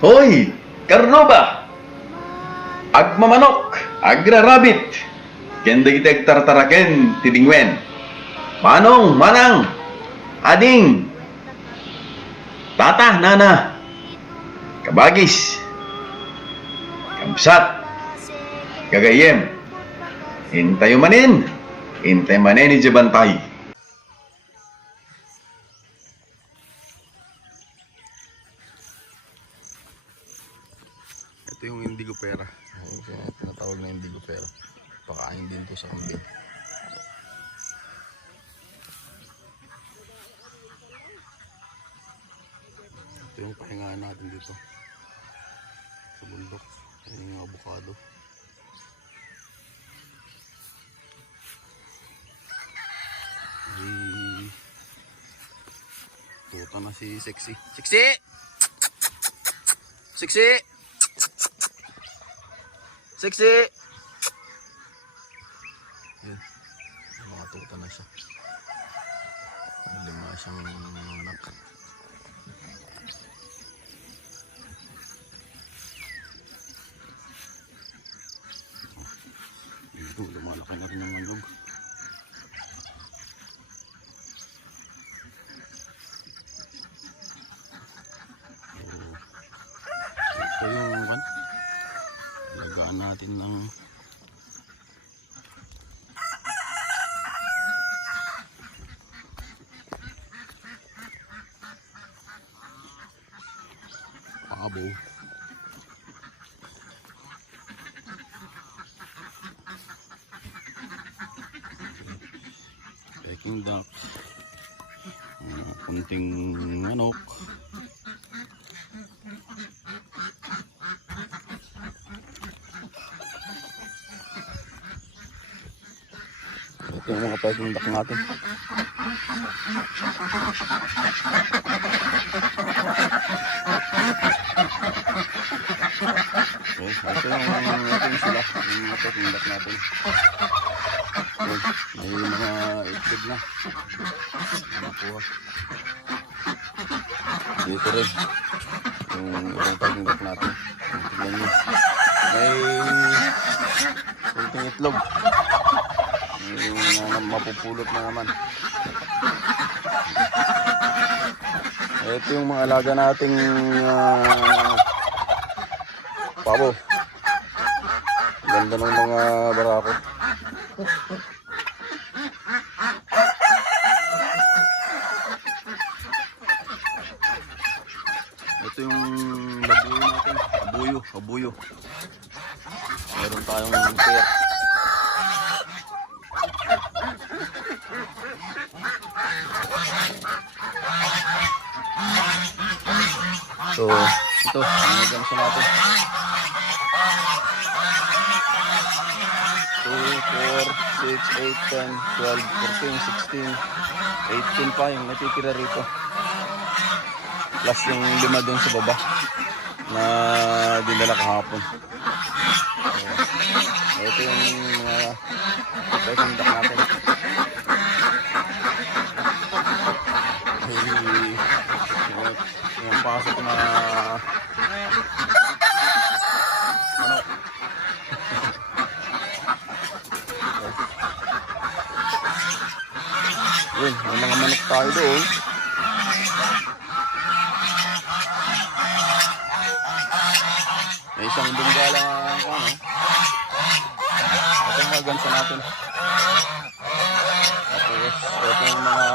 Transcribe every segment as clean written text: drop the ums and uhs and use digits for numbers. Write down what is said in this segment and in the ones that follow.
Hoy, karno ba? Agmamanok, agrarabit. Kenda kita tartaraken tidingwen. Manong, manang, ading, tata, nana, kabagis, kamsat, gagayem. Hintay manin ni Jabantay. Ito yung indigo pera. Yung tinatawag na indigo pera. Pakain din to sa kambing. Ito yung pahingaan natin dito sa bundok. Ito yung avocado. Tuta na si Sexy. Sexy! Sexy! Sexy! Yan. Makatuta na siya. Lima siyang anak. Ito, lumalaki na rin ang manlog. Ito yung alagaan natin ng pabo. Peking duck. Kunting manok. Ito yung mga peking duck natin. Okay, ito yung natin sila. Yung mga peking duck natin. Okay, may mga itlog na. Nakuha. Dito rin. Yung ibang peking duck natin. Tignan nyo. May kunting itlog. Yung mapupulot na naman. Ito yung mga alaga nating pabo. Ganda ng mga barako. Ito yung labuyo natin. Abuyo. Meron tayong pair. So, ito, ang ganso natin. 2, 4, 6, 8, 10, 12, 14, 16, 18 pa yung natitira rito. Plus yung 5 dun sa baba na dinala kahapon. So, ito yung mga peking duck natin. Yung pasok na manok. Yun, may mga manok tayo doon. May isang bunggala ano. Ito yung mga gansa natin. Tapos ito yung mga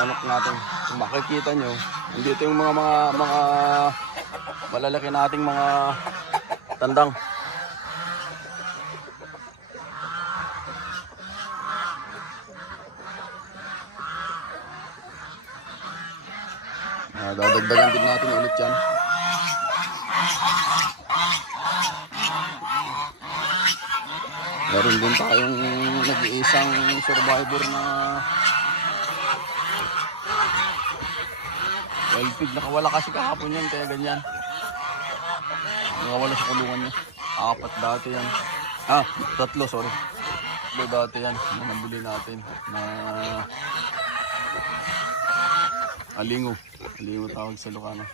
manok natin. Kung makikita nyo, dito yung mga malalaki nating mga tandang. Dadagdagan din natin ulit yan. Meron din tayong nag-iisang survivor na wild pig. Nakawala kasi kahapon yan, kaya ganyan. Nakawala sa kulungan niya. 4 dati yan. 3, sorry. 3 dati yan na nabili natin na alingo tawag sa Ilocano.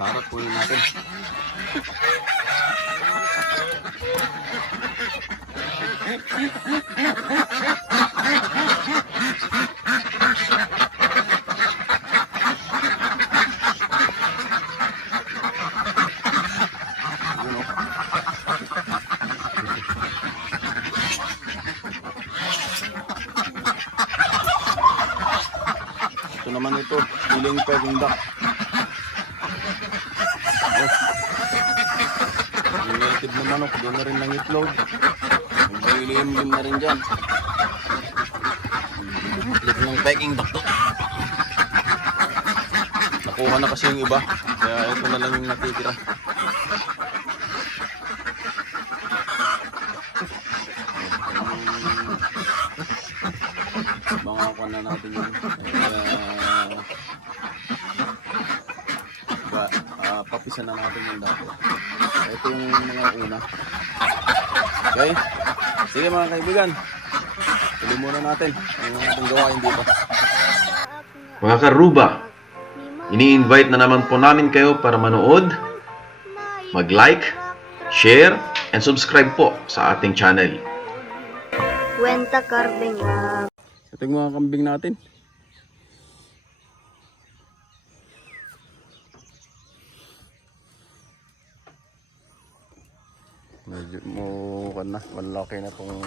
Tara, kunin natin. Ito naman ito, piling pegging duck. Yung native na manok, doon na rin ng itlog. Naglilim-lim na rin dyan. Itlog ng pegging duck to. Nakuha na kasi yung iba, kaya ito na lang yung natitira. Mga kuha na natin yun. Papisan na natin yung dati. Ito yung mga una. Okay? Sige mga kaibigan. Tuloy muna natin ang ating gawain dito. Mga karuba, ini-invite na naman po namin kayo para manood, mag-like, share, and subscribe po sa ating channel. Kwenta karbing. Ito yung mga kambing natin. Medyo malaki na itong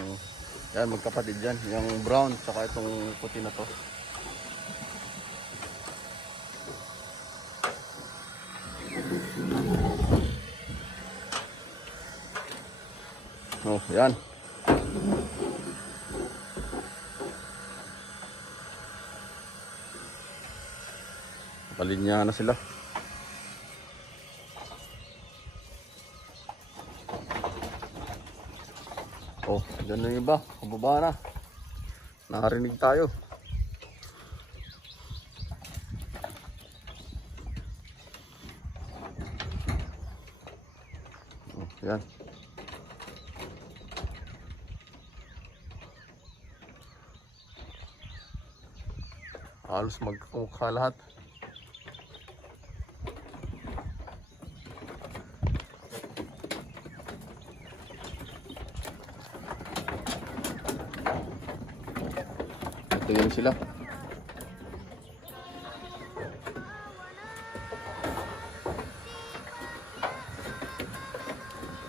yan, magkapatid dyan, yung brown saka itong puti na to. Oh, yan. Palinya na sila. Oh, dyan na yung iba. Pababa na. Nakarinig tayo. Oh, yan. Halos magkamukha lahat. Ito yun sila.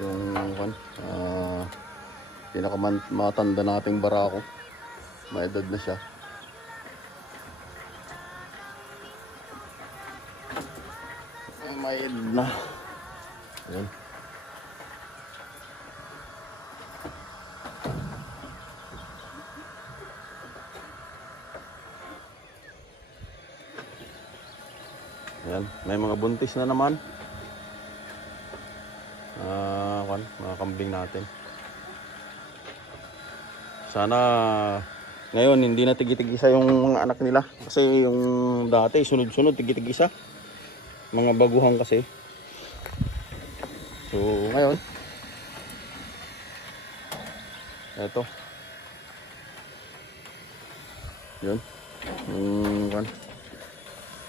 Yung pinakamatanda nating barako. May edad na siya. May edad na. Ayan. Ayan, may mga buntis na naman. Mga kambing natin. Sana ngayon hindi na tigi-tigisa yung mga anak nila. Kasi yung dati sunod-sunod tigi-tigisa. Mga baguhan kasi. So ngayon eto. Yun.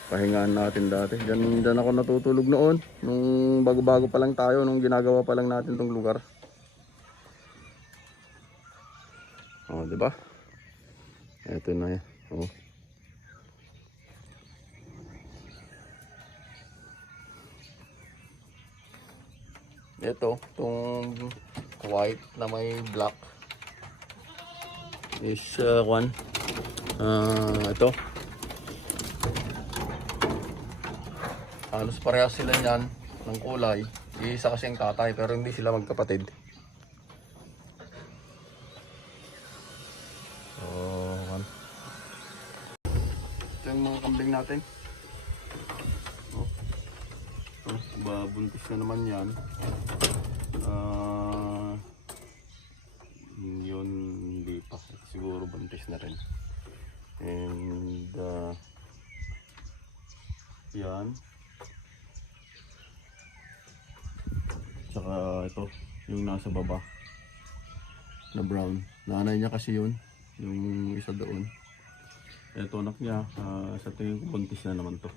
Pahingaan natin dati. Diyan ako natutulog noon. Nung bago-bago pa lang tayo. Nung ginagawa pa lang natin tong lugar. Oh, diba? Ito na yan. Oh. Ito. Itong white na may black. Is ito. Halos parehas sila niyan ng kulay. Isa kasi ang tatay pero hindi sila magkapatid. Ito yung mga kambing natin. Buntis na naman yan. Yun hindi pa. Siguro buntis na rin. And yan. Tsaka ito, yung nasa baba na brown. Nanay niya kasi yun, yung isa doon. Ito anak niya, sa tingin ko buntis na naman to.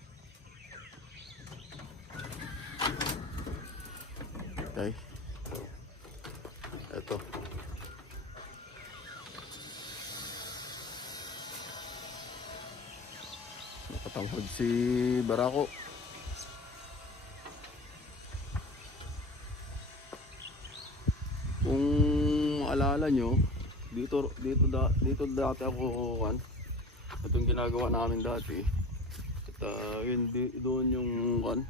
Okay. Ito. Nakatanghod si Barako. Kung alala nyo, dito dati ako itong ginagawa namin dati. At yun, doon yung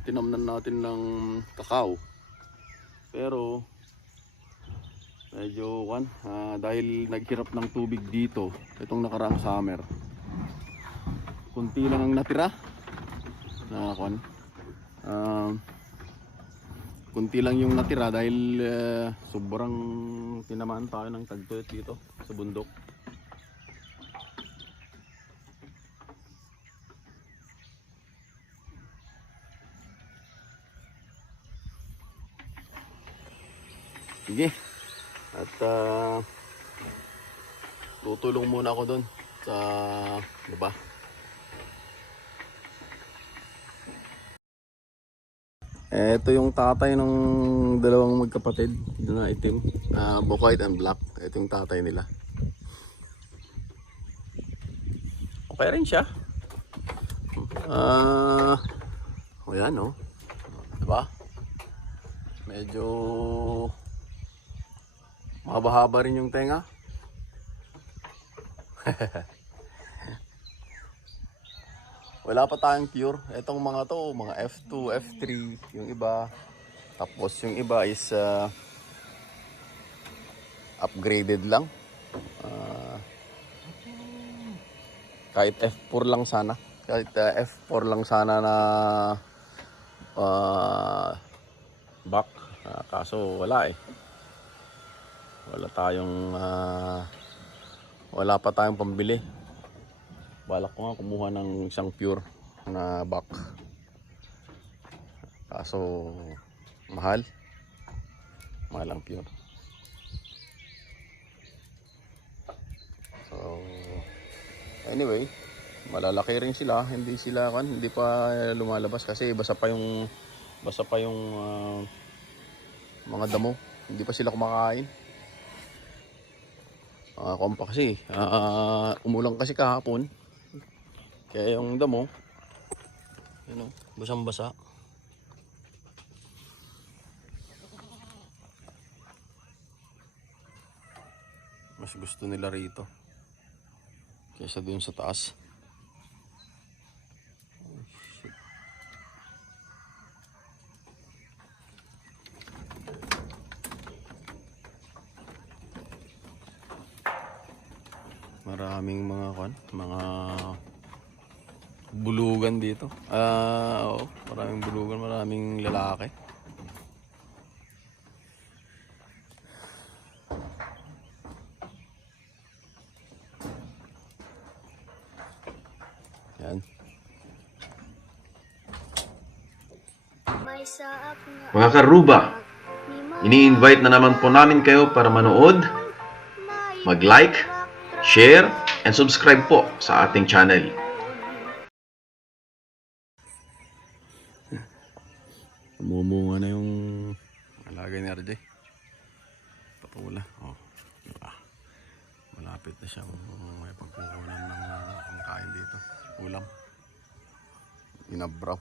tinamnan natin ng kakao. Pero medyo dahil naghirap ng tubig dito itong nakaraang summer, kunti lang ang natira na kunti lang yung natira dahil sobrang tinamaan tayo ng tagtuyot dito sa bundok. Sige. At tutulong muna ako doon sa baba. Ito yung tatay ng dalawang magkapatid na itim, white and black. Ito yung tatay nila. Okay rin siya. O yan, no? Diba? Medyo mahaba-haba rin yung tenga. Wala pa tayong pure. Etong mga to, mga F2, F3 yung iba. Tapos yung iba is upgraded lang. Kahit F4 lang sana. Kahit F4 lang sana na back. Kaso wala eh. Wala pa tayong pambili. Balak ko nga kumuha ng isang pure na back. Kaso mahal ang pure. So anyway, malalaki rin sila. Hindi pa lumalabas kasi basa pa yung mga damo. Hindi pa sila kumakain. Kasi umulang kasi kahapon. Kaya yung damo, basang-basa. Mas gusto nila rito kaysa dun sa taas. Maraming mga bulugan dito. Oo, maraming bulugan, maraming lalaki. Yan. Mga karuba, ini-invite na naman po namin kayo para manood, mag-like, share, and subscribe po sa ating channel. Mumunga na yung alaga ni RJ. Papula. Diba? Malapit na siyang may pagkukunan ng kain dito. Ulam. Inabraw.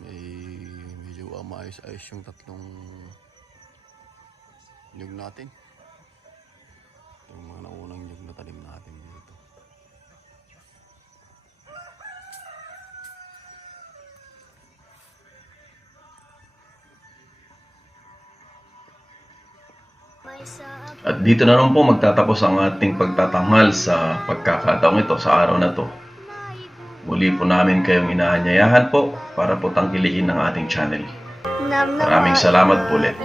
Medyo maayos-ayos yung tatlong nyug natin. Yung mga naunang nyug na talim natin dito. At dito na rin po magtatapos ang ating pagtatanghal sa pagkakataong ito, sa araw na to. Muli po namin kayong inaanyayahan po para po tangkilikin ng ating channel. Maraming salamat po ulit.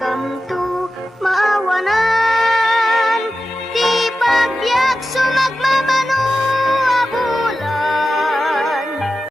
Come to maawa na